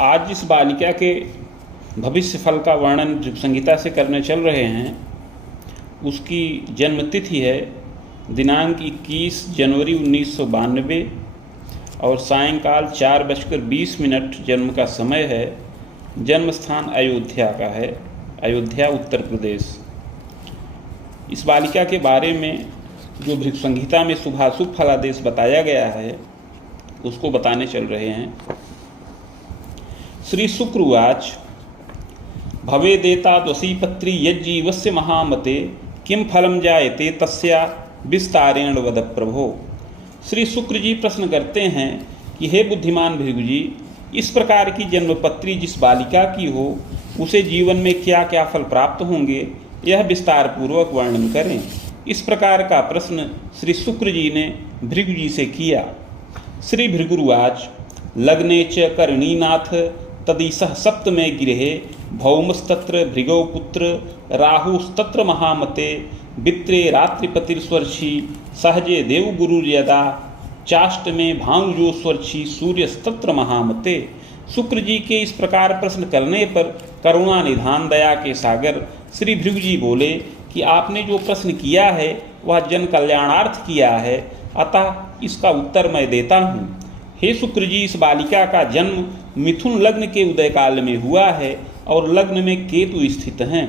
आज जिस बालिका के भविष्य फल का वर्णन संगीता से करने चल रहे हैं, उसकी जन्मतिथि है दिनांक 21 जनवरी 1992 और सायंकाल 4:20 जन्म का समय है। जन्म स्थान अयोध्या का है, अयोध्या उत्तर प्रदेश। इस बालिका के बारे में जो भृगु संहिता में शुभाशुभ फलादेश बताया गया है उसको बताने चल रहे हैं। श्री शुक्र उवाच भवेदेताद्वसी पत्री यज्जीवस्य महामते किम फलम जायते तस्या विस्तारेण वद प्रभो। श्री शुक्र जी प्रश्न करते हैं कि हे बुद्धिमान भृगु जी, इस प्रकार की जन्मपत्री जिस बालिका की हो उसे जीवन में क्या क्या फल प्राप्त होंगे, यह विस्तार पूर्वक वर्णन करें। इस प्रकार का प्रश्न श्री शुक्र जी ने भृगु जी से किया। श्री भृगुरुवाच लग्ने च करणीनाथ तदीसः सप्तमे गृहे भौमस्तत्र भृगौ पुत्र राहुस्तत्र महामते वित्रे रात्रिपतिर्स्वर्षी सहजे देवगुरुर्यदा चाष्टमे भानुजोस्वर्षी सूर्यस्तत्र महामते। शुक्र जी के इस प्रकार प्रश्न करने पर करुणा निधान दया के सागर श्री भृगु जी बोले कि आपने जो प्रश्न किया है वह जन कल्याणार्थ किया है, अतः इसका उत्तर मैं देता हूँ। हे शुक्र जी, इस बालिका का जन्म मिथुन लग्न के उदय काल में हुआ है और लग्न में केतु स्थित हैं।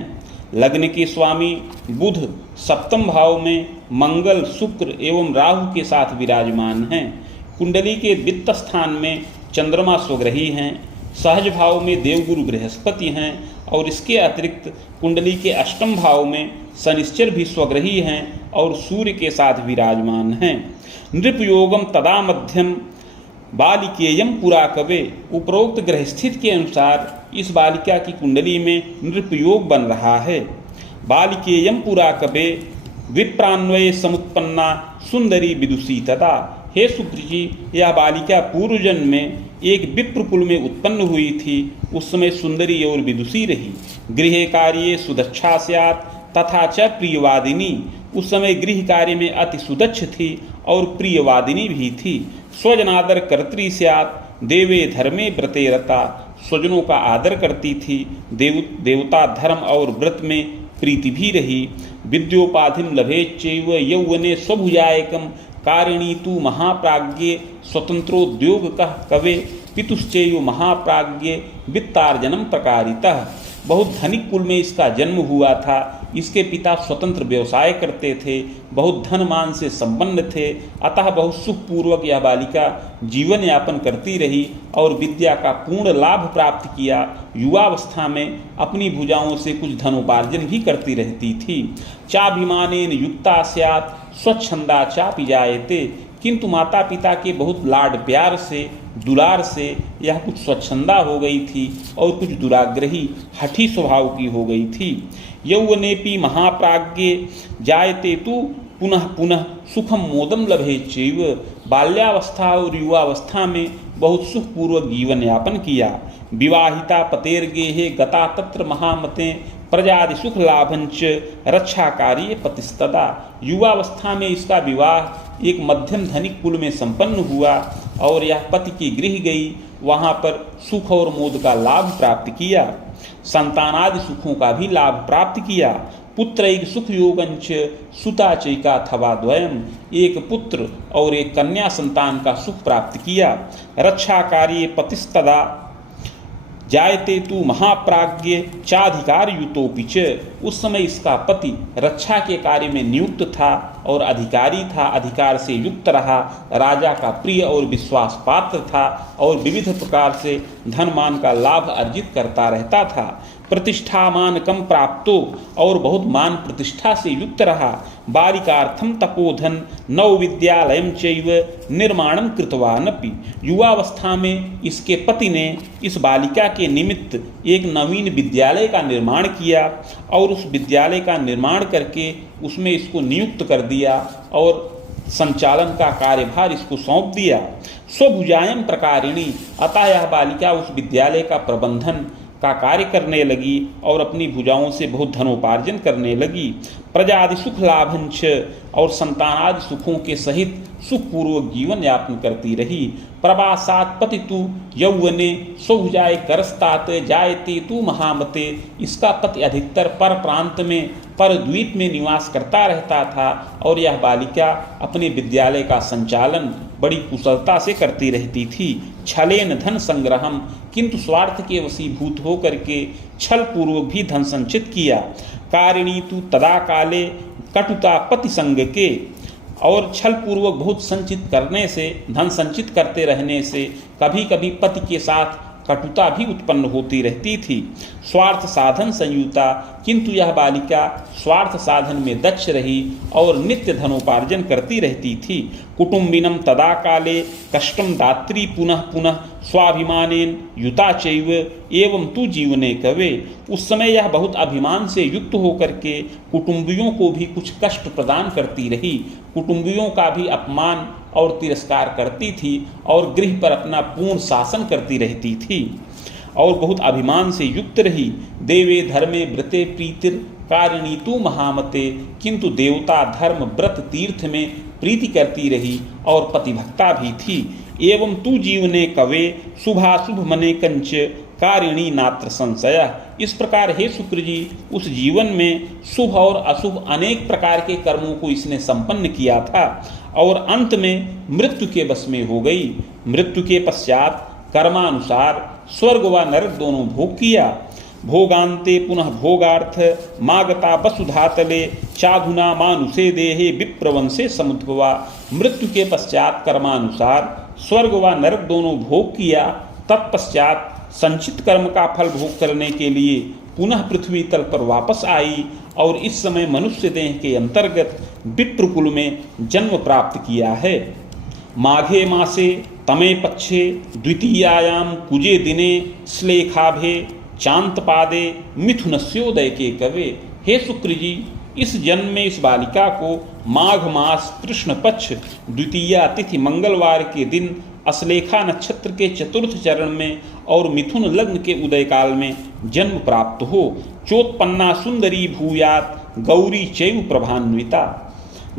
लग्न के स्वामी बुध सप्तम भाव में मंगल, शुक्र एवं राहु के साथ विराजमान हैं। कुंडली के वित्त स्थान में चंद्रमा स्वग्रही हैं। सहज भाव में देवगुरु बृहस्पति हैं और इसके अतिरिक्त कुंडली के अष्टम भाव में शनिश्चर भी स्वग्रही हैं और सूर्य के साथ विराजमान हैं। नृपयोगम तदा मध्यम बालिकेयम पुरा कवे। उपरोक्त ग्रह स्थिति के अनुसार इस बालिका की कुंडली में नृपयोग बन रहा है। बालिकेयम पुरा कवे विप्रान्वये समुत्पन्ना सुंदरी विदुषी तदा। हे शुक्र जी, यह बालिका पूर्व जन्म में एक विप्र कुल में उत्पन्न हुई थी। उस समय सुंदरी और विदुषी रही। गृह कार्ये सुदक्षा स्यात् तथा च प्रियवादिनी। उस समय गृह कार्य में अति सुदक्ष थी और प्रियवादिनी भी थी। स्वजनादर कर्त्री स्यात् देवे धर्मे व्रते रता। स्वजनों का आदर करती थी। देवता धर्म और व्रत में प्रीति भी रही। विद्योपाधिम लभेच्चैव यौवने स्वभुजायकम कारिणी तु महाप्राज्ञे स्वतंत्रोद्योग कह कवे पितुश्चैव महाप्राज्ञे वित्तार्जनम प्रकारितः। बहुत धनिक कुल में इसका जन्म हुआ था। इसके पिता स्वतंत्र व्यवसाय करते थे, बहुत धनमान से संपन्न थे, अतः बहुत सुखपूर्वक यह बालिका जीवन यापन करती रही और विद्या का पूर्ण लाभ प्राप्त किया। युवावस्था में अपनी भुजाओं से कुछ धनोपार्जन भी करती रहती थी। चाभिमानेन युक्ता स्यात् स्वच्छंदा चापि जायते। किंतु माता पिता के बहुत लाड प्यार से दुलार से यह कुछ स्वच्छंदा हो गई थी और कुछ दुराग्रही हठी स्वभाव की हो गई थी। यौवनेपि महाप्राज्ञे जायते तु पुनः पुनः सुखम मोदम लभेच्चैव। बाल्यावस्था और युवावस्था में बहुत सुखपूर्वक जीवन यापन किया। विवाहिता पतेर्गेहे गता तत्र महामते प्रजादि सुख लाभंच रक्षा कार्य पतिस्तदा। युवावस्था में इसका विवाह एक मध्यम धनिक कुल में संपन्न हुआ और यह पति की गृह गई, वहाँ पर सुख और मोद का लाभ प्राप्त किया। संतानादि सुखों का भी लाभ प्राप्त किया। पुत्रैक सुख योगंच सुता चैका थवा द्वयम। एक पुत्र और एक कन्या संतान का सुख प्राप्त किया। रक्षा कार्य पतिस्तदा जायते तु महाप्राज्ञ चाधिकार युतोपि च। उस समय इसका पति रक्षा के कार्य में नियुक्त था और अधिकारी था, अधिकार से युक्त रहा, राजा का प्रिय और विश्वास पात्र था और विविध प्रकार से धनमान का लाभ अर्जित करता रहता था। प्रतिष्ठामान कम प्राप्तो, और बहुत मान प्रतिष्ठा से युक्त रहा। बालिकार्थम तपोधन नव विद्यालयम चैव निर्माणम कृतवानपि। युवावस्था में इसके पति ने इस बालिका के निमित्त एक नवीन विद्यालय का निर्माण किया और उस विद्यालय का निर्माण करके उसमें इसको नियुक्त कर दिया और संचालन का कार्यभार इसको सौंप दिया। स्वभुजायम प्रकारिणी। अतः यह बालिका उस विद्यालय का प्रबंधन का कार्य करने लगी और अपनी भुजाओं से बहुत धनोपार्जन करने लगी। प्रजादि सुख लाभंच और संतानादि सुखों के सहित सुखपूर्वक जीवन यापन करती रही। प्रवासात पतितु यौवने स्वभुजाए करस्तात जायते तु महामते। इसका पति अधिकतर पर प्रांत में पर द्वीप में निवास करता रहता था और यह बालिका अपने विद्यालय का संचालन बड़ी कुशलता से करती रहती थी। छलेन धन संग्रहम, किंतु स्वार्थ के वशीभूत होकर के छल पूर्वक भी धन संचित किया। कारिणी तु तदा काले कटुता पति संग के, और छल पूर्वक बहुत संचित करने से, धन संचित करते रहने से कभी कभी पति के साथ कटुता भी उत्पन्न होती रहती थी। स्वार्थ साधन संयुता, किंतु यह बालिका स्वार्थ साधन में दक्ष रही और नित्य धनोपार्जन करती रहती थी। कुटुंबिनम तदा काले कष्टम दात्री पुनः पुनः स्वाभिमानेन युता चैव एवं तु जीवने कवे। उस समय यह बहुत अभिमान से युक्त होकर के कुटुंबियों को भी कुछ कष्ट प्रदान करती रही, कुटुंबियों का भी अपमान और तिरस्कार करती थी और गृह पर अपना पूर्ण शासन करती रहती थी और बहुत अभिमान से युक्त रही। देवे धर्मे व्रते प्रीतिर कारिणी तु महामते, किंतु देवता धर्म व्रत तीर्थ में प्रीति करती रही और पतिभक्ता भी थी। एवं तु जीवने कवे शुभाशुभ मने कंच कारिणी नात्र संशय। इस प्रकार हे शुक्र जी, उस जीवन में शुभ और अशुभ अनेक प्रकार के कर्मों को इसने संपन्न किया था और अंत में मृत्यु के वश में हो गई। मृत्यु के पश्चात कर्मानुसार स्वर्ग व नरक दोनों भोग किया। भोगांते पुनः भोगार्थ मागता वसुधातले चाधुना मानुषे देहे विप्रवंशे समुद्भवा। मृत्यु के पश्चात कर्मानुसार स्वर्ग व नरक दोनों भोग किया। तत्पश्चात संचित कर्म का फल भोग करने के लिए पुनः पृथ्वी तल पर वापस आई और इस समय मनुष्य देह के अंतर्गत विप्रकुल में जन्म प्राप्त किया है। माघे मासे तमे पक्षे द्वितीयायाम कुजे दिने श्लेखाभे चांतपादे मिथुनस्योदय के कवे। हे शुक्र जी, इस जन्म में इस बालिका को माघ मास कृष्ण पक्ष द्वितीया तिथि मंगलवार के दिन अश्लेखा नक्षत्र के चतुर्थ चरण में और मिथुन लग्न के उदय काल में जन्म प्राप्त हो। चोत्पन्ना सुंदरी भूयात गौरी चैव प्रभान्विता।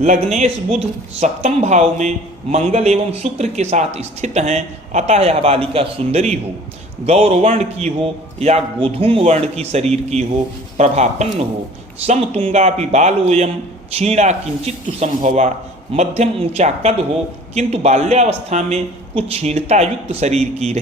लग्नेश बुध सप्तम भाव में मंगल एवं शुक्र के साथ स्थित हैं, अतः यह बालिका सुंदरी हो, गौरवर्ण की हो या गोधूम वर्ण की शरीर की हो, प्रभापन्न हो। समतुंगापि बालोयम क्षीणा किंचित संभवा। मध्यम ऊंचा कद हो किंतु बाल्यावस्था में कुछ क्षीणता युक्त शरीर की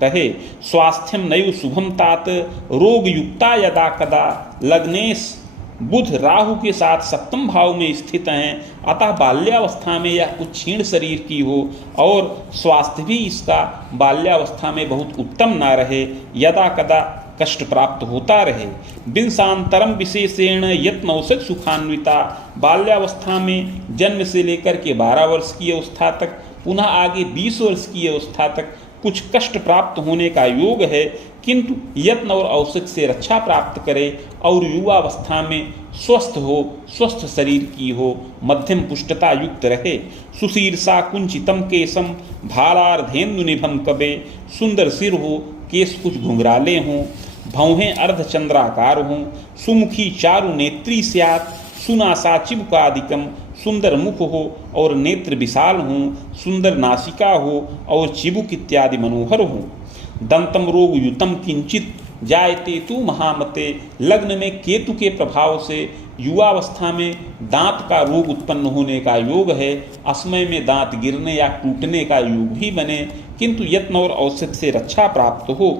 रहे। स्वास्थ्यम नैव शुभम तात रोग युक्ता यदा कदा। लग्नेश बुध राहु के साथ सप्तम भाव में स्थित हैं, अतः बाल्यावस्था में यह कुछ क्षीण शरीर की हो और स्वास्थ्य भी इसका बाल्यावस्था में बहुत उत्तम ना रहे, यदा कदा कष्ट प्राप्त होता रहे। बिंसांतरम विशेषेण यत्नौषध सुखान्विता। बाल्यावस्था में जन्म से लेकर के 12 वर्ष की अवस्था तक, पुनः आगे 20 वर्ष की अवस्था तक कुछ कष्ट प्राप्त होने का योग है, किंतु यत्न और औषध से रक्षा प्राप्त करे और युवावस्था में स्वस्थ हो, स्वस्थ शरीर की हो, मध्यम पुष्टता युक्त रहे। सुशीर्षा कुंचितम केशम भालार्धेन्दु निभम कबे। सुंदर सिर हो, केश कुछ घुंघराले हों, भौहें अर्धचंद्राकार हों, सुमुखी चारु नेत्री स्यात्, सुनासा चिबुकादिकम। सुंदर मुख हो और नेत्र विशाल हों, सुंदर नासिका हो और चिबुक इत्यादि मनोहर हों। दंतम रोग युतम किंचित जायते तु महामते। लग्न में केतु के प्रभाव से युवावस्था में दांत का रोग उत्पन्न होने का योग है। असमय में दांत गिरने या टूटने का योग भी बने, किंतु यत्न और औषध से रक्षा प्राप्त हो।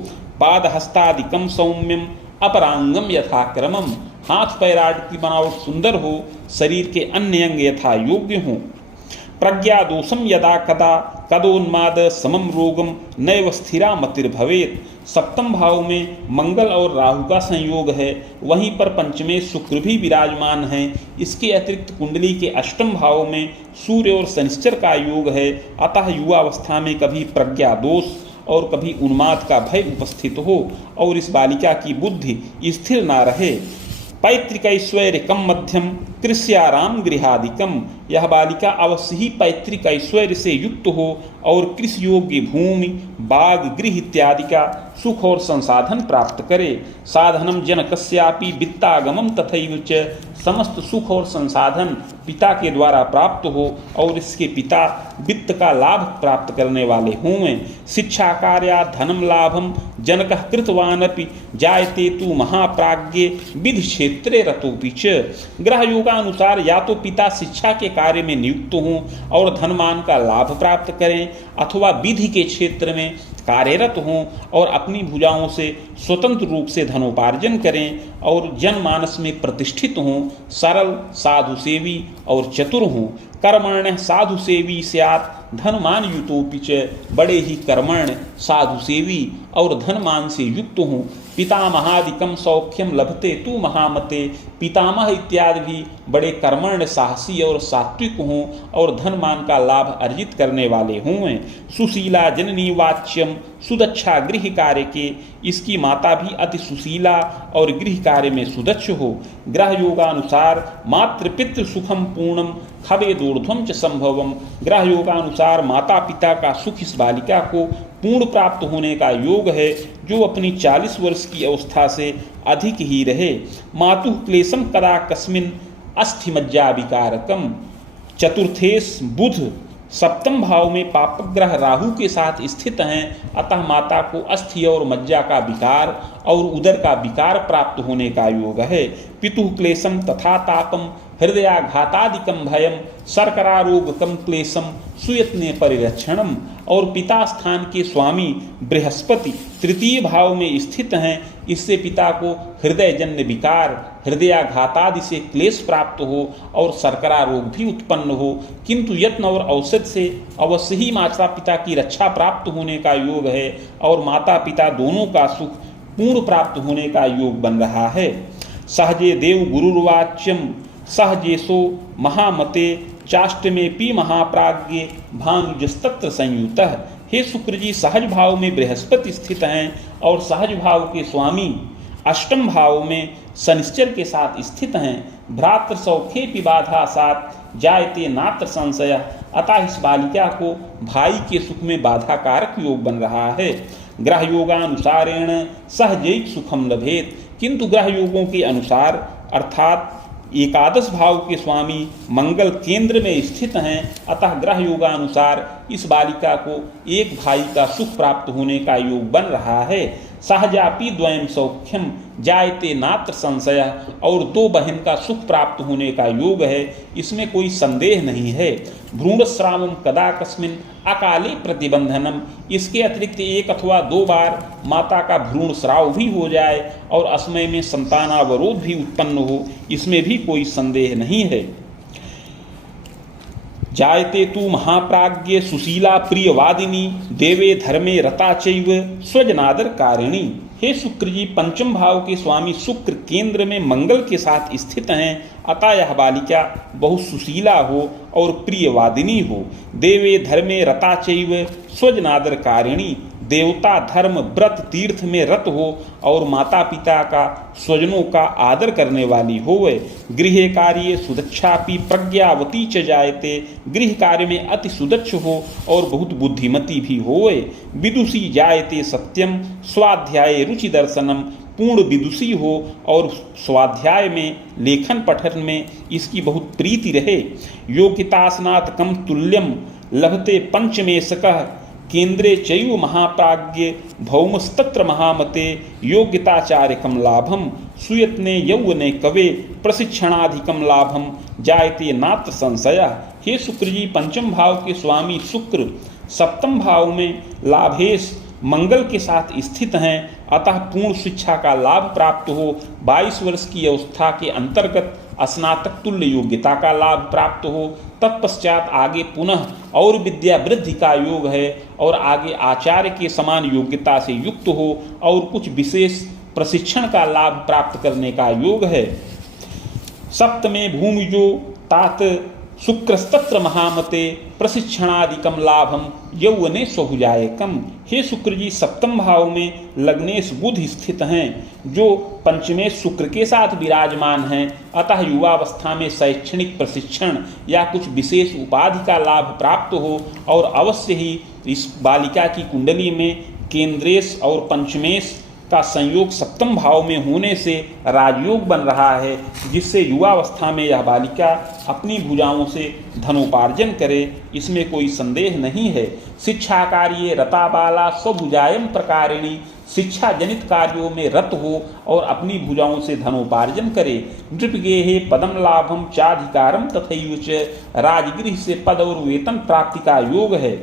पाद हस्तादिकम सौम्यम अपरांगम यथाक्रमम। हाथ पैर आदि की बनावट सुंदर हो, शरीर के अन्य अंग यथा योग्य हों। प्रज्ञा दोषम यदा कदा कदोन्माद समम रोगम नैव स्थिरा मतिर्भवेत। सप्तम भाव में मंगल और राहु का संयोग है, वहीं पर पंचमें शुक्र भी विराजमान हैं। इसके अतिरिक्त कुंडली के अष्टम भाव में सूर्य और शनिश्चर का योग है, अतः युवावस्था में कभी प्रज्ञा दोष और कभी उन्माद का भय उपस्थित हो और इस बालिका की बुद्धि स्थिर ना रहे। पैतृक ऐश्वर्य कम मध्यम कृष्याराम गृहादिकम, यह बालिका अवश्य ही पैतृक ऐश्वर्य से युक्त हो और कृषि योग्य भूमि, बाग, गृह इत्यादि का सुख और संसाधन प्राप्त करे। साधनम जनकस्यापि वित्तागमम तथैव च, समस्त सुख और संसाधन पिता के द्वारा प्राप्त हो और इसके पिता वित्त का लाभ प्राप्त करने वाले हों। शिक्षा कार्या धनम लाभम जनकः कृतवानपि, जायते तु महाप्राज्ञे विधि क्षेत्रे रतोपि च। ग्रह योगानुसार या तो पिता शिक्षा के कार्य में नियुक्त हों और धनमान का लाभ प्राप्त करें, अथवा विधि के क्षेत्र में कार्यरत हों और अपनी भुजाओं से स्वतंत्र रूप से धनोपार्जन करें और जनमानस में प्रतिष्ठित हों, सरल, साधु सेवी और चतुर हों। कर्मण्य साधु सेवी स्यात् धनमान युतोपि च, बड़े ही कर्मण्य, साधु सेवी और धनमान से युक्त हों। पितामहादिकम सौख्यम लभते तु महामते, पितामह इत्यादि भी बड़े कर्मण्य, साहसी और सात्विक हों और धनमान का लाभ अर्जित करने वाले हों। सुशीला जननी वाच्यम सुदक्षा गृह कार्य के, इसकी माता भी अति सुशीला और गृह कार्य में सुदक्ष हो। ग्रह योगानुसार मातृ पितृ सुखम पूर्णम खवेदूर्ध्वम च संभवम, ग्रह योगानुसार माता पिता का सुख इस बालिका को पूर्ण प्राप्त होने का योग है, जो अपनी 40 वर्ष की अवस्था से अधिक ही रहे। मातु क्लेशम कदा कस्मिन अस्थिमज्जा विकारकम, चतुर्थेश बुध सप्तम भाव में पापग्रह राहु के साथ स्थित हैं, अतः माता को अस्थि और मज्जा का विकार और उदर का विकार प्राप्त होने का योग है। पितुः क्लेशम तथा तापम हृदयाघातादिकम भयम शर्करारोगकम क्लेशम सुयत्ने परिरक्षणम, और पिता स्थान के स्वामी बृहस्पति तृतीय भाव में स्थित हैं, इससे पिता को हृदयजन्य विकार, हृदयाघातादि से क्लेश प्राप्त हो और शर्करा रोग भी उत्पन्न हो, किंतु यत्न और औषध से अवश्य ही माता पिता की रक्षा प्राप्त होने का योग है और माता पिता दोनों का सुख पूर्ण प्राप्त होने का योग बन रहा है। सहजे देव गुरुर्वाच्यम सहजेशो महामते चाष्टमेपि महाप्राज्ञे भानुजस्तत्र संयुतः, हे शुक्र जी, सहज भाव में बृहस्पति स्थित हैं और सहज भाव के स्वामी अष्टम भाव में शनिश्चर के साथ स्थित हैं। भ्रातृ सौख्ये बाधा साथ जायते नात्र संशय, अतः इस बालिका को भाई के सुख में बाधा कारक योग बन रहा है। ग्रह योगानुसारेण सहजैक सुखम लभेत, किंतु ग्रह योगों के अनुसार अर्थात एकादश भाव के स्वामी मंगल केंद्र में स्थित हैं, अतः ग्रह योगानुसार इस बालिका को एक भाई का सुख प्राप्त होने का योग बन रहा है। सहजापि द्वयम सौख्यम जायते नात्र संशय, और दो बहन का सुख प्राप्त होने का योग है, इसमें कोई संदेह नहीं है। भ्रूणस्रावम कदा कस्मिन अकाले प्रतिबंधनम, इसके अतिरिक्त एक अथवा दो बार माता का भ्रूण स्राव भी हो जाए और असमय में संतानावरोध भी उत्पन्न हो, इसमें भी कोई संदेह नहीं है। जायते तु महाप्राज्ञे सुशीला प्रियवादिनी देवे धर्मे रता चैव स्वजनादर कारिणी, हे शुक्र जी, पंचम भाव के स्वामी शुक्र केंद्र में मंगल के साथ स्थित हैं, अतः यह बालिका बहुत सुशीला हो और प्रियवादिनी हो। देवे धर्मे रता चैव स्वजनादर कारिणी, देवता धर्म व्रत तीर्थ में रत हो और माता पिता का स्वजनों का आदर करने वाली होवे। गृह कार्ये सुदक्षापि प्रज्ञावती च जायते, गृह कार्य में अति सुदक्ष हो और बहुत बुद्धिमती भी होवे। विदुषी जायते सत्यम स्वाध्याय रुचि दर्शनम, पूर्ण विदुषी हो और स्वाध्याय में लेखन पठन में इसकी बहुत प्रीति रहे। योगितास्नातकम तुल्यम लभते पंचमेशकः केंद्रे चैव महाप्राज्ञे भौमस्तत्र महामते योग्यताचार्यकम लाभम सुयत्ने यौवने कवे प्रशिक्षणाधिकम लाभम जायते नात्र संशय, हे शुक्र जी, पंचम भाव के स्वामी शुक्र सप्तम भाव में लाभेश मंगल के साथ स्थित हैं, अतः पूर्ण शिक्षा का लाभ प्राप्त हो। 22 वर्ष की अवस्था के अंतर्गत स्नातक तुल्य योग्यता का लाभ प्राप्त हो। तत्पश्चात आगे पुनः और विद्या वृद्धि का योग है और आगे आचार्य के समान योग्यता से युक्त हो और कुछ विशेष प्रशिक्षण का लाभ प्राप्त करने का योग है। सप्तमे भूमिजो तात शुक्रस्तत्र महामते प्रशिक्षणादिकम लाभम यौवने स्वभुजायकम। हे शुक्र जी, सप्तम भाव में लग्नेश बुध स्थित हैं, जो पंचमेश शुक्र के साथ विराजमान हैं। अतः युवावस्था में शैक्षणिक प्रशिक्षण या कुछ विशेष उपाधि का लाभ प्राप्त हो, और अवश्य ही इस बालिका की कुंडली में केंद्रेश और पंचमेश का संयोग सप्तम भाव में होने से राजयोग बन रहा है, जिससे युवावस्था में यह बालिका अपनी भुजाओं से धनोपार्जन करे, इसमें कोई संदेह नहीं है। शिक्षा कार्ये रता बाला स्वभुजायम प्रकारिणी, शिक्षा जनित कार्यों में रत हो और अपनी भुजाओं से धनोपार्जन करे। नृपगेहे पदम लाभम चाधिकारम तथैव च, राजगृह से पद और वेतन प्राप्ति का योग है।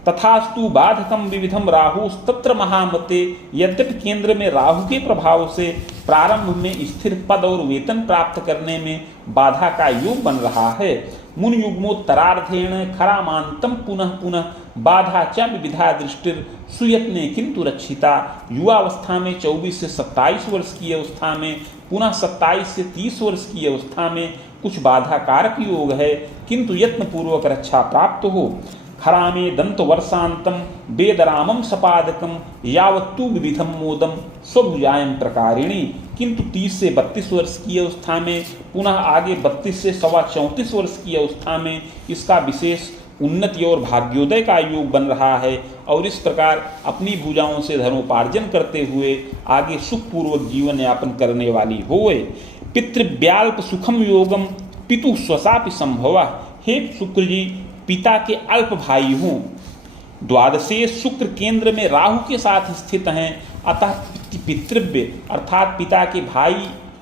तथास्तु बाधकम विविधम राहु तत्र महामते, यद्यपि केंद्र में राहु के प्रभाव से प्रारंभ में स्थिर पद और वेतन प्राप्त करने में बाधा का योग बन रहा है। मुन युग्मोत्तरार्धेण खरामांतम पुनः पुनः बाधा च विविधा दृष्टिर सुयत्ने किंतु रक्षिता। युवावस्था में 24 से 27 वर्ष की अवस्था में, पुनः 27 से 30 वर्ष की अवस्था में कुछ बाधा कारक योग है, किंतु यत्नपूर्वक रक्षा प्राप्त हो। खरामे दंत वर्षांतम वेदरामम सपादकम यावत्तु विविधम मोदम स्वभुजायम प्रकारिणी, किंतु 30 से 32 वर्ष की अवस्था में, पुनः आगे 32 से 34 वर्ष की अवस्था में इसका विशेष उन्नति और भाग्योदय का योग बन रहा है, और इस प्रकार अपनी भुजाओं से धनोपार्जन करते हुए आगे सुखपूर्वक जीवन यापन करने वाली होए। पितृव्याल्प सुखम योगम पितु स्वसापि संभव। हे शुक्र जी, पिता के अल्प भाई हों, द्वादशे शुक्र केंद्र में राहु के साथ स्थित हैं, अतः पितृव्य अर्थात पिता के भाई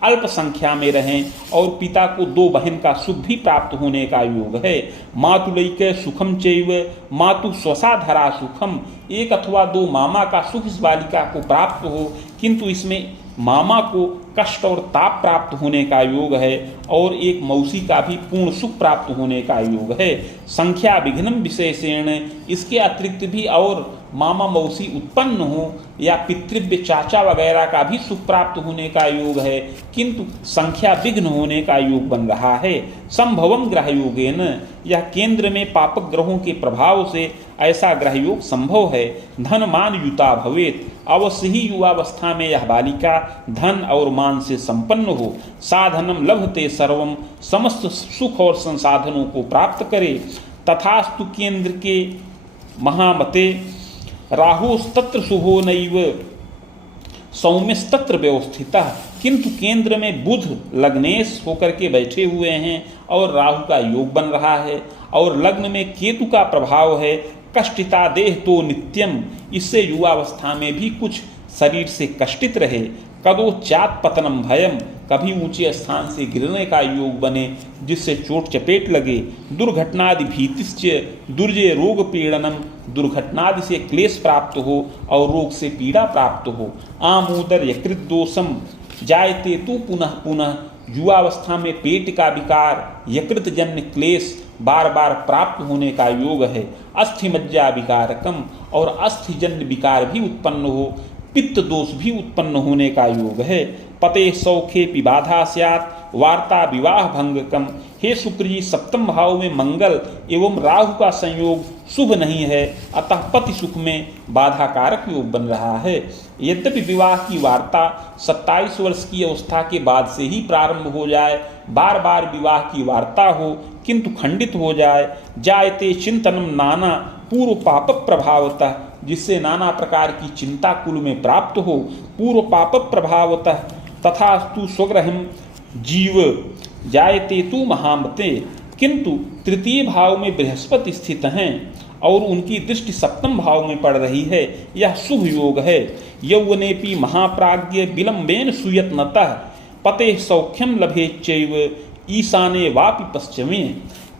अल्प संख्या में रहें, और पिता को 2 बहन का सुख भी प्राप्त होने का योग है। मातुलैक सुखम चैव मातु स्वसाधरा सुखम, 1 अथवा 2 मामा का सुख इस बालिका को प्राप्त हो, किंतु इसमें मामा को कष्ट और ताप प्राप्त होने का योग है, और एक मौसी का भी पूर्ण सुख प्राप्त होने का योग है। संख्या विघ्नम विशेषेण, इसके अतिरिक्त भी और मामा मौसी उत्पन्न हो या पितृव्य चाचा वगैरह का भी सुख प्राप्त होने का योग है, किंतु संख्या विघ्न होने का योग बन रहा है। संभवम ग्रह योगेन, यह केंद्र में पापक ग्रहों के प्रभाव से ऐसा ग्रह योग संभव है। धन मान युता भवेत, अवश्य ही युवावस्था में यह बालिका धन और मान से संपन्न हो। साधनम लभते सर्वम, समस्त सुख और संसाधनों को प्राप्त करे। तथास्तु केंद्र के महामते राहुस्तत्र शुभो नैव सौम्यस्तत्र व्यवस्थिता, किंतु केंद्र में बुध लग्नेश होकर के बैठे हुए हैं और राहु का योग बन रहा है, और लग्न में केतु का प्रभाव है। कष्टिता देह तो नित्यम, इससे युवावस्था में भी कुछ शरीर से कष्टित रहे। कदोचात पतनम भयम, कभी ऊंचे स्थान से गिरने का योग बने जिससे चोट चपेट लगे। दुर्घटनादि भीतिश्च दुर्जय रोग पीड़नम, दुर्घटनादि से क्लेश प्राप्त हो और रोग से पीड़ा प्राप्त हो। आमोदर यकृत दोषम जायते तू पुनः पुनः, युवावस्था में पेट का विकार यकृत जन्य क्लेश बार बार प्राप्त होने का योग है। अस्थि मज्जा विकारकम, और अस्थिजन्य विकार भी उत्पन्न हो, पित्त दोष भी उत्पन्न होने का योग है। पते सौखे पिबाधा स्यात् वार्ता विवाह भंगकम, हे शुक्र जी, सप्तम भाव में मंगल एवं राहु का संयोग शुभ नहीं है, अतः पति सुख में बाधा कारक योग बन रहा है। यद्यपि विवाह की वार्ता 27 वर्ष की अवस्था के बाद से ही प्रारंभ हो जाए, बार बार विवाह की वार्ता हो किंतु खंडित हो जाए। जायते चिंतनम नाना पूर्व पाप प्रभावतः, जिससे नाना प्रकार की चिंता कुल में प्राप्त हो। पूर्व पाप प्रभावतः तथास्तु स्वग्रहम जीव जायते तु महामते, किंतु तृतीय भाव में बृहस्पति स्थित हैं और उनकी दृष्टि सप्तम भाव में पड़ रही है, यह शुभ योग है। यौवनेपि महाप्राज्ञ विलंबेन सुयत्नतः पते सौख्यम लभेच्चैव ईशाने वापि पश्चिमे,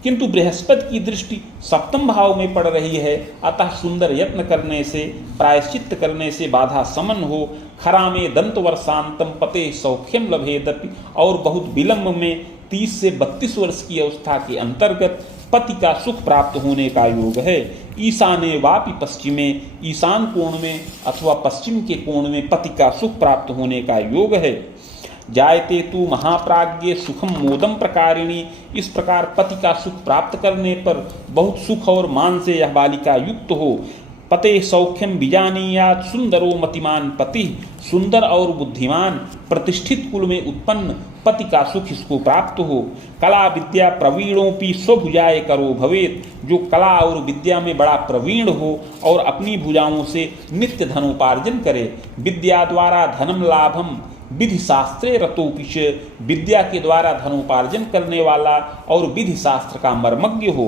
किंतु बृहस्पति की दृष्टि सप्तम भाव में पड़ रही है, अतः सुंदर यत्न करने से प्रायश्चित करने से बाधा समन हो। खरा में दंत वर्षांतम पते सौख्यम लभेदपि, और बहुत विलंब में 30 से 32 वर्ष की अवस्था के अंतर्गत पति का सुख प्राप्त होने का योग है। ईशाने वापि पश्चिमे, ईशान कोण में अथवा पश्चिम के कोण में पति का सुख प्राप्त होने का योग है। जायते तु महाप्राज्ञे सुखम मोदम प्रकारिणी। इस प्रकार पति का सुख प्राप्त करने पर बहुत सुख और मान से यह बालिका युक्त हो। पते सौख्यम बीजानीयात सुंदरो मतिमान पति। सुंदर और बुद्धिमान प्रतिष्ठित कुल में उत्पन्न पति का सुख इसको प्राप्त हो। कला विद्या प्रवीणोपि स्वभुजाए करो भवेत। जो कला और विद्या में बड़ा प्रवीण हो और अपनी भुजाओं से नित्य धनोपार्जन करे। विद्या द्वारा धनम लाभम विधि शास्त्रे रतोपिच। विद्या के द्वारा धनोपार्जन करने वाला और विधि शास्त्र का मर्मज्ञ हो।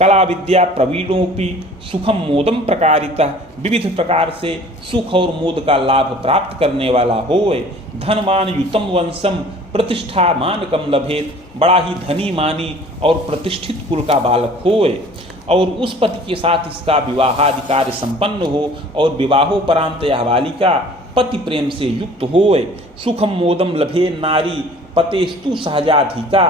कला विद्या प्रवीणोपि सुखम मोदम प्रकारितः। विविध प्रकार से सुख और मोद का लाभ प्राप्त करने वाला होए। धनमान युतम वंशम प्रतिष्ठा मानकम लभेत। बड़ा ही धनी मानी और प्रतिष्ठित कुल का बालक होए और उस पति के साथ इसका विवाहाधिकार संपन्न हो और विवाहोपरांत यह बालिका पति प्रेम से युक्त होए। सुखम मोदम लभे नारी पतेस्तु सहजाधिका।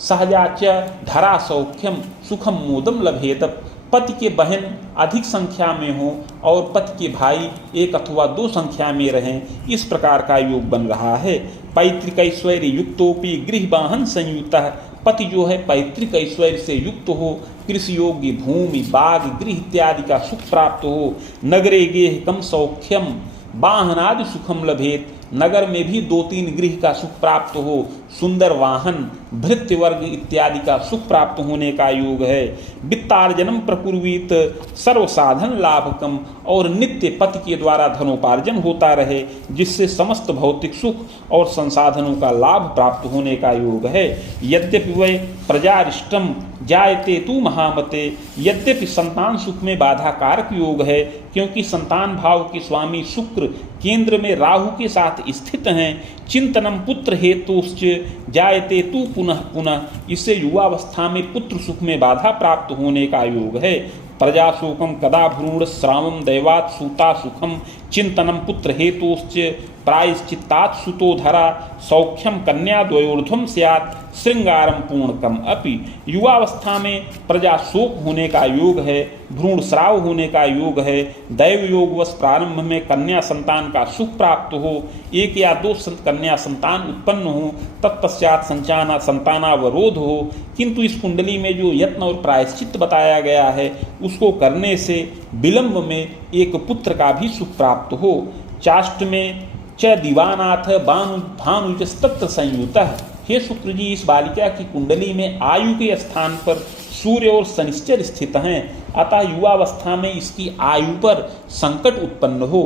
सहजाच धरा सौख्यम सुखम मोदम लभेत। पति के बहन अधिक संख्या में हो और पति के भाई एक अथवा दो संख्या में रहें, इस प्रकार का योग बन रहा है। पैतृक ऐश्वर्य युक्तोपि गृह वाहन संयुक्तः। पति जो है पैतृक ऐश्वर्य से युक्त हो, कृषि योग्य भूमि बाग गृह इत्यादि का सुख प्राप्त हो। नगरे गेह कम सौख्यम वाहनादि सुखम लभेत। नगर में भी 2-3 गृह का सुख प्राप्त हो। सुंदर वाहन भृत्य वर्ग इत्यादि का सुख प्राप्त होने का योग है। वित्तार्जनम प्रकुर्वीत सर्व साधन लाभकम। और नित्य पति के द्वारा धनोपार्जन होता रहे, जिससे समस्त भौतिक सुख और संसाधनों का लाभ प्राप्त होने का योग है। यद्यपि वै प्रजारिष्टम जायते तु महामते। यद्यपि संतान सुख में बाधा कारक योग है, क्योंकि संतान भाव के स्वामी शुक्र केंद्र में राहु के साथ स्थित हैं। चिंतनम पुत्र हेतुश्च जायते तु पुनः पुनः। इससे युवावस्था में पुत्र सुख में बाधा प्राप्त होने का योग है। प्रजाशोकम कदा भ्रूण श्रावम दैवात् सूता सुखम चिंतनम पुत्र हेतुश्च प्रायश्चित्तात् सुतोधरा सौख्यम कन्या द्वयोर्ध्वम स्यात् श्रृंगारम पूर्णकम अपि। युवावस्था में प्रजा शोक होने का योग है, भ्रूण श्राव होने का योग है। दैव योगवश प्रारंभ में कन्या संतान का सुख प्राप्त हो, 1 या 2 कन्या संतान उत्पन्न हो, तत्पश्चात संतानावरोध हो। किंतु इस कुंडली में जो यत्न और प्रायश्चित बताया गया है, उसको करने से विलंब में एक पुत्र का भी सुख प्राप्त हो। चाष्ट में च दीवानाथ भानुजस्तत्र संयुतः। हे शुक्र जी, इस बालिका की कुंडली में आयु के स्थान पर सूर्य और शनिश्चर स्थित हैं, अतः युवावस्था में इसकी आयु पर संकट उत्पन्न हो।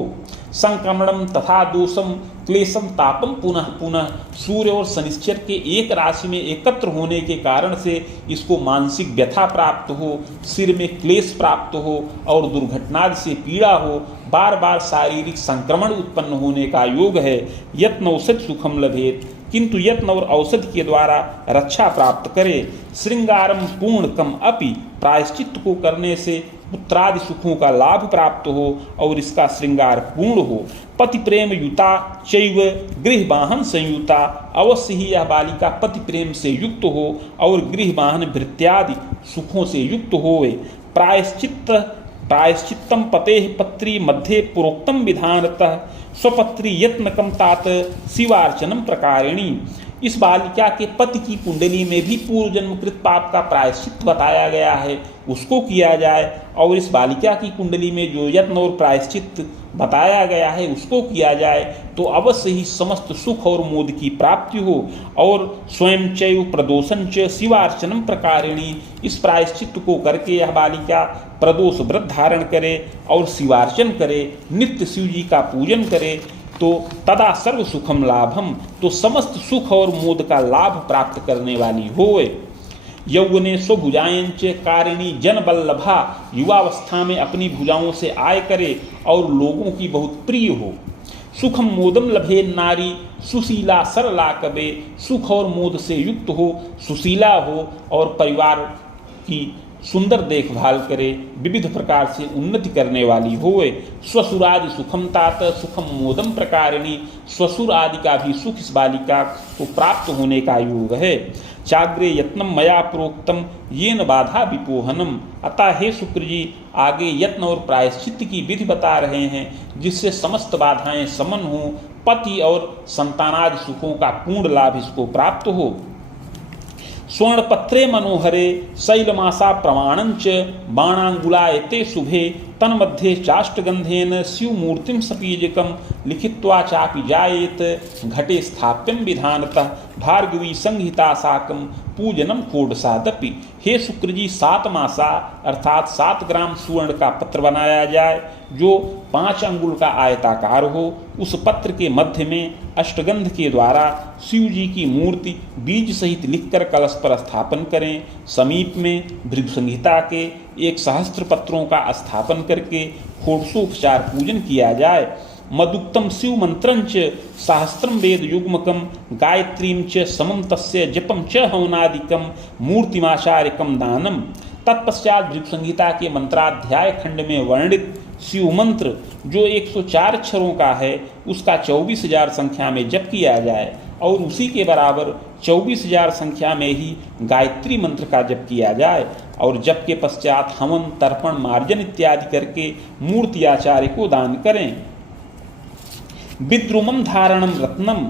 संक्रमणम तथा दोषम क्लेशम तापम पुनः पुनः। सूर्य और शनिश्चर के एक राशि में एकत्र होने के कारण से इसको मानसिक व्यथा प्राप्त हो, सिर में क्लेश प्राप्त हो और दुर्घटना से पीड़ा हो। बार बार शारीरिक संक्रमण उत्पन्न होने का योग है। यत्न औषध सुखम लभेत। किंतु यत्न और औषधि के द्वारा रक्षा प्राप्त करे। श्रृंगारम पूर्णकम अपि। प्रायश्चित को करने से पुत्रादि सुखों का लाभ प्राप्त हो और इसका श्रृंगार पूर्ण हो। पति प्रेम युता चैव गृह वाहन संयुता। अवश्य ही यह बालिका पति प्रेम से युक्त हो और गृह वाहन भृत्यादि सुखों से युक्त होवे। प्रायश्चित्तम पते पत्री मध्ये पुरोक्तम विधानतः स्वपत्री यत्नकम तात शिवार्चनम प्रकारिणी। इस बालिका के पति की कुंडली में भी पूर्व जन्मकृत पाप का प्रायश्चित बताया गया है, उसको किया जाए। और इस बालिका की कुंडली में जो यत्न और प्रायश्चित बताया गया है, उसको किया जाए, तो अवश्य ही समस्त सुख और मोद की प्राप्ति हो। और स्वयं चैव प्रदोषं च शिवार्चनम प्रकारिणी। इस प्रायश्चित को करके यह बालिका प्रदोष व्रत धारण करे और शिवार्चन करे, नित्य शिव जी का पूजन करे, तो तदा सर्व सुखम लाभम। तो समस्त सुख और मोद का लाभ प्राप्त करने वाली होए। यौवने स्वभुजायंच कारिणी जनबल्लभा। युवावस्था में अपनी भुजाओं से आय करे और लोगों की बहुत प्रिय हो। सुखम मोदम लभे नारी सुशीला सरला कबे। सुख और मोद से युक्त हो, सुशीला हो और परिवार की सुंदर देखभाल करे, विविध प्रकार से उन्नति करने वाली होए। स्वसुरादि सुखम तात सुखम मोदम प्रकारिणी, स्वसुर आदि का भी सुख इस बालिका को प्राप्त होने का योग है। चाग्रे यत्नम मया प्रोक्तम येन बाधा विपोहनम, अतः हे शुक्र जी आगे यत्न और प्रायश्चित की विधि बता रहे हैं जिससे समस्त बाधाएं समन हो, पति और संतानादि सुखों का पूर्ण लाभ इसको प्राप्त हो। स्वर्णपत्रे मनोहरे शैलमासा प्रमाणंच, बाणांगुलायते शुभे तन्मध्ये चाष्टगंधेन शिवमूर्तिम सपीजकम, लिखित्वा चापि जायेत घटे स्थाप्यम विधानतः, भार्गवी संहिता साकम पूजनम खोडसादपि। हे शुक्र जी 7 मासा अर्थात 7 ग्राम सुवर्ण का पत्र बनाया जाए जो 5 अंगुल का आयताकार हो। उस पत्र के मध्य में अष्टगंध के द्वारा शिव जी की मूर्ति बीज सहित लिखकर कलश पर स्थापन करें। समीप में भृगु संहिता के 1 सहस्त्र पत्रों का स्थापन करके षोडशोपचार पूजन किया जाए। मदुक्तम शिव मंत्रंच सहस्त्रम वेद युग्मकम, गायत्रीम च समम तस्य जपम च हवनादिकम, मूर्तिमाचार्यकम दानम। तत्पश्चात भृगु संहिता के मंत्राध्याय खंड में वर्णित शिव मंत्र जो 104 अक्षरों का है उसका 24,000 संख्या में जप किया जाए और उसी के बराबर 24,000 संख्या में ही गायत्री मंत्र का जप किया जाए और जप के पश्चात हवन तर्पण मार्जन इत्यादि करके मूर्ति आचार्य को दान करें। विद्रुमम धारणम रत्नम,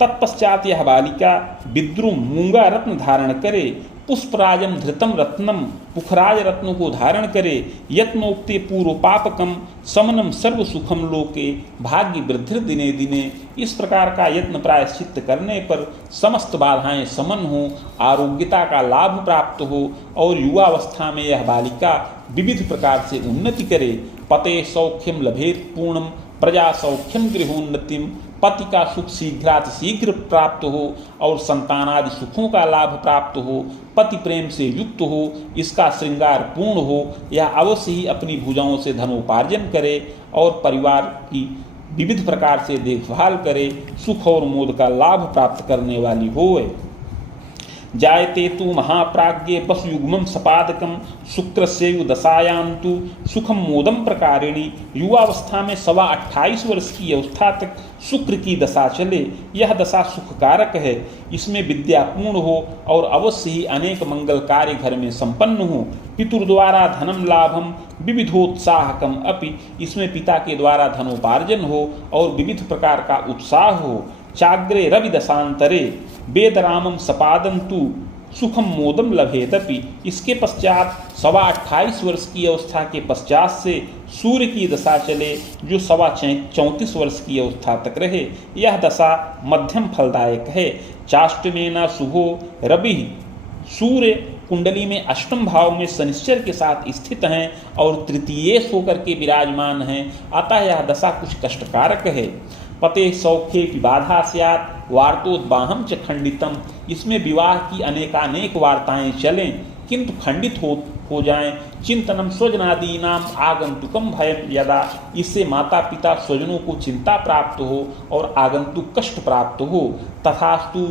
तत्पश्चात यह बालिका विद्रुम मूंगा रत्न धारण करे। पुष्पराजम धृतम रत्नम, पुखराज रत्न को धारण करे। यत्नोक्ते पूर्व पापकम समनम सर्व सुखम लोके, भाग्य वृद्धि दिने दिने। इस प्रकार का यत्न प्रायश्चित करने पर समस्त बाधाएं समन हो, आरोग्यता का लाभ प्राप्त हो और युवावस्था में यह बालिका विविध प्रकार से उन्नति करे। पते सौख्यम लभेत पूर्णम, प्रजा सौख्यम गृहोन्नतिम, पति का सुख शीघ्र प्राप्त हो और संतानादि सुखों का लाभ प्राप्त हो, पति प्रेम से युक्त हो, इसका श्रृंगार पूर्ण हो, यह अवश्य ही अपनी भुजाओं से धनोपार्जन करे और परिवार की विविध प्रकार से देखभाल करे, सुख और मोद का लाभ प्राप्त करने वाली होए। जायते तु महाप्राज्ञे वसुयुग्मं सपादकम, शुक्रस्यैव दशायान्तु सुखम मोदम प्रकारिणी। युवावस्था में 28 वर्ष की अवस्था तक शुक्र की दशा चले। यह दशा सुखकारक है, इसमें विद्या पूर्ण हो और अवश्य ही अनेक मंगल कार्य घर में संपन्न हो। पितुर द्वारा धनम लाभम विविधोत्साहकम अपि, इसमें पिता के द्वारा धनोपार्जन हो और विविध प्रकार का उत्साह हो। चाग्रे रवि दशांतरे वेदरामम सपादंतु सुखम मोदम लभेतपि, इसके पश्चात 28 वर्ष की अवस्था के पश्चात से सूर्य की दशा चले जो 34 वर्ष की अवस्था तक रहे। यह दशा मध्यम फलदायक है। चाष्टमेना शुभो रवि, सूर्य कुंडली में अष्टम भाव में शनिश्चर के साथ स्थित हैं और तृतीय होकर के विराजमान हैं, अतः यह दशा कुछ कष्टकारक है। पते सौख्ये की बाधा स्यात् वार्तोद्वाहम च खंडितम, इसमें विवाह की अनेकानेक वार्ताएं चलें किंतु खंडित हो जाएं। चिंतनम स्वजनादीनाम आगंतुकम भयम यदा, इससे माता पिता स्वजनों को चिंता प्राप्त हो और आगंतुक कष्ट प्राप्त हो। तथास्तु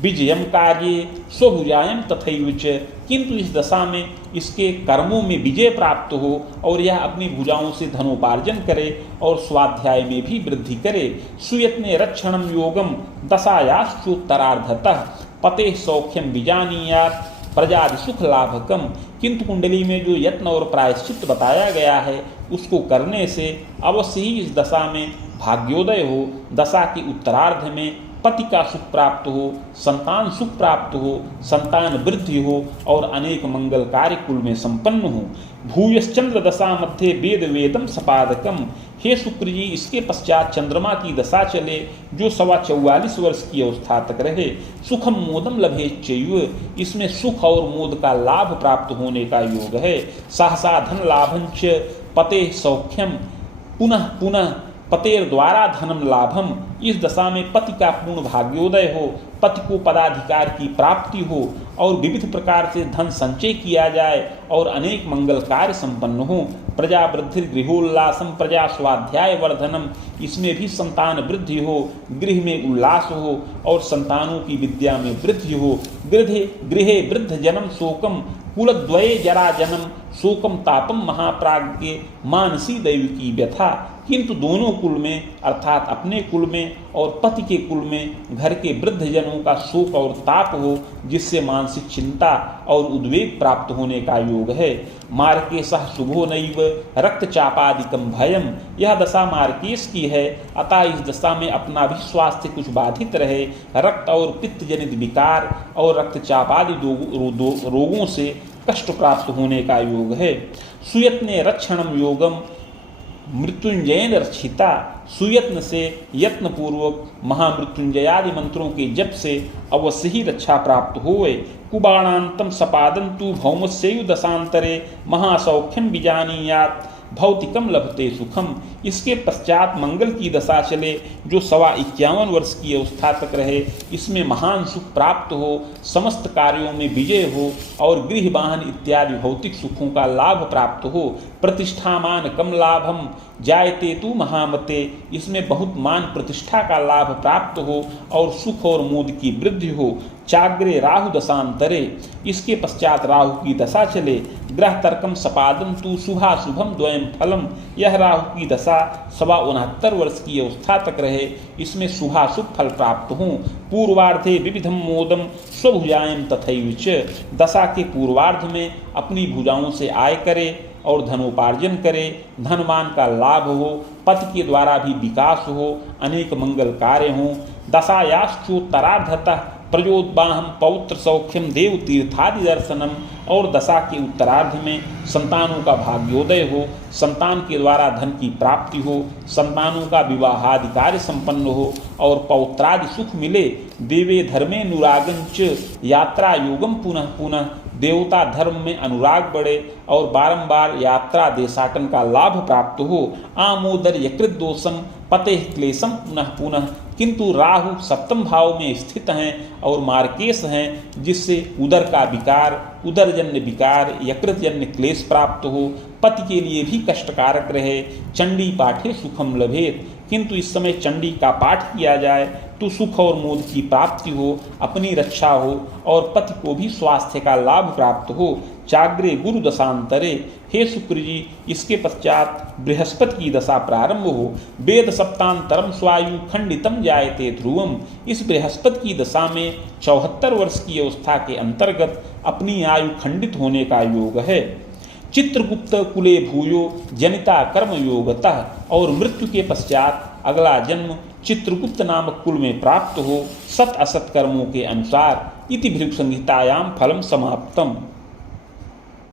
विजयम कार्ये स्वभुजायम तथैव च, किंतु इस दशा में इसके कर्मों में विजय प्राप्त हो और यह अपनी भुजाओं से धनोपार्जन करे और स्वाध्याय में भी वृद्धि करे। सुयत्ने रक्षणम योगम दशायाश्चोत्तरार्धतः पते सौख्यम विजानीयात् प्रजादि सुख लाभकम, किंतु कुंडली में जो यत्न और प्रायश्चित बताया गया है उसको करने से अवश्य ही इस दशा में भाग्योदय हो, दशा के उत्तरार्ध में पति का सुख प्राप्त हो, संतान सुख प्राप्त हो, संतान वृद्धि हो और अनेक मंगल कार्य कुल में संपन्न हो। भूयश्चंद्र दशा मध्य वेदम सपादकम, हे शुक्र जी इसके पश्चात चंद्रमा की दशा चले जो 44 वर्ष की अवस्था तक रहे। सुखम मोदम लभेच्चैव, इसमें सुख और मोद का लाभ प्राप्त होने का योग है। सहसा धन लाभंच पते सौख्यम, पुनः पुनः पतेर द्वारा धनम लाभम, इस दशा में पति का पूर्ण भाग्योदय हो, पति को पदाधिकार की प्राप्ति हो और विविध प्रकार से धन संचय किया जाए और अनेक मंगल कार्य संपन्न हो। प्रजा वृद्धि गृहोल्लासम प्रजा स्वाध्याय वर्धनम, इसमें भी संतान वृद्धि हो, गृह में उल्लास हो और संतानों की विद्या में वृद्धि हो। गृहे वृद्ध जन्म शोकम कुलद्वये जरा जन्म शोकम तापम महाप्राज्ञ मानसी दैव की व्यथा। किंतु दोनों कुल में अर्थात अपने कुल में और पति के कुल में घर के वृद्धजनों का शोक और ताप हो, जिससे मानसिक चिंता और उद्वेग प्राप्त होने का योग है। मार्केशः शुभो नैव रक्तचापादिकम भयम, यह दशा मार्केश की है, अतः इस दशा में अपना भी स्वास्थ्य कुछ बाधित रहे। रक्त और पित्त जनित विकार और रक्तचापादि रोगों से कष्ट प्राप्त होने का योग है। सुयत्ने रक्षणम योगम मृत्युंजयन रक्षिता, सुयत्न से यत्न पूर्वक महामृत्युंजयादि मंत्रों के जप से अवश्य ही रक्षा प्राप्त होवे। कुबाणांतम सपादंतु भौमस्यु दशांतरे महासौख्यम बीजानीयात भौतिकम लभते सुखम, इसके पश्चात मंगल की दशा चले जो 51 वर्ष की अवस्था तक रहे, इसमें महान सुख प्राप्त हो, समस्त कार्यों में विजय हो और गृह वाहन इत्यादि भौतिक सुखों का लाभ प्राप्त हो। प्रतिष्ठामान कम लाभम जायते तु महामते, इसमें बहुत मान प्रतिष्ठा का लाभ प्राप्त हो और सुख और मोद की वृद्धि हो। चाग्रे राहु दशांतरे, इसके पश्चात राहु की दशा चले। ग्रह तर्कम सपादम तु शुभाशुभम द्वयम फलम, यह राहु की दशा 69 वर्ष की अवस्था तक रहे, इसमें शुभाशुभ फल प्राप्त हों। पूर्वार्धे विविधम मोदम स्वभुजाएं तथैविच, दशा के पूर्वार्ध में अपनी भुजाओं से आय करे और धनोपार्जन करे, धनवान का लाभ हो, पति के द्वारा भी विकास हो, अनेक मंगल कार्य हों। दशायाश्चोत्तरार्धतः प्रजोद्वाहम पौत्र सौख्यम देव तीर्थादि दर्शनम, और दशा के उत्तरार्ध में संतानों का भाग्योदय हो, संतान के द्वारा धन की प्राप्ति हो, संतानों का विवाहादि कार्य संपन्न हो और पौत्रादि सुख मिले। देवे धर्मे अनुरागंच यात्रा योगम पुनः पुनः, देवता धर्म में अनुराग बढ़े और बारंबार यात्रा देशाटन का लाभ प्राप्त हो। आमोदर यकृत दोषम पते क्लेशम पुनः पुनः, किंतु राहु सप्तम भाव में स्थित हैं और मार्केश हैं, जिससे उदर का विकार, उदरजन्य विकार, यकृतजन्य क्लेश प्राप्त हो, पति के लिए भी कष्टकारक रहे। चंडी पाठे सुखम लभेत, किंतु इस समय चंडी का पाठ किया जाए तो सुख और मोद की प्राप्ति हो, अपनी रक्षा हो और पति को भी स्वास्थ्य का लाभ प्राप्त हो। चाग्रे गुरु दशांतरे, हे शुक्र जी, इसके पश्चात बृहस्पति की दशा प्रारंभ हो। वेद सप्तांतरम स्वायु खंडितम जायते ध्रुवम, इस बृहस्पति की दशा में 74 वर्ष की अवस्था के अंतर्गत अपनी आयु खंडित होने का योग है। चित्रगुप्त कुले भूयो जनिता कर्म योगतः, और मृत्यु के पश्चात अगला जन्म चित्रगुप्त नामक कुल में प्राप्त हो, सत असत कर्मों के अनुसार। इति भृगु संहितायाम फलम समाप्तम।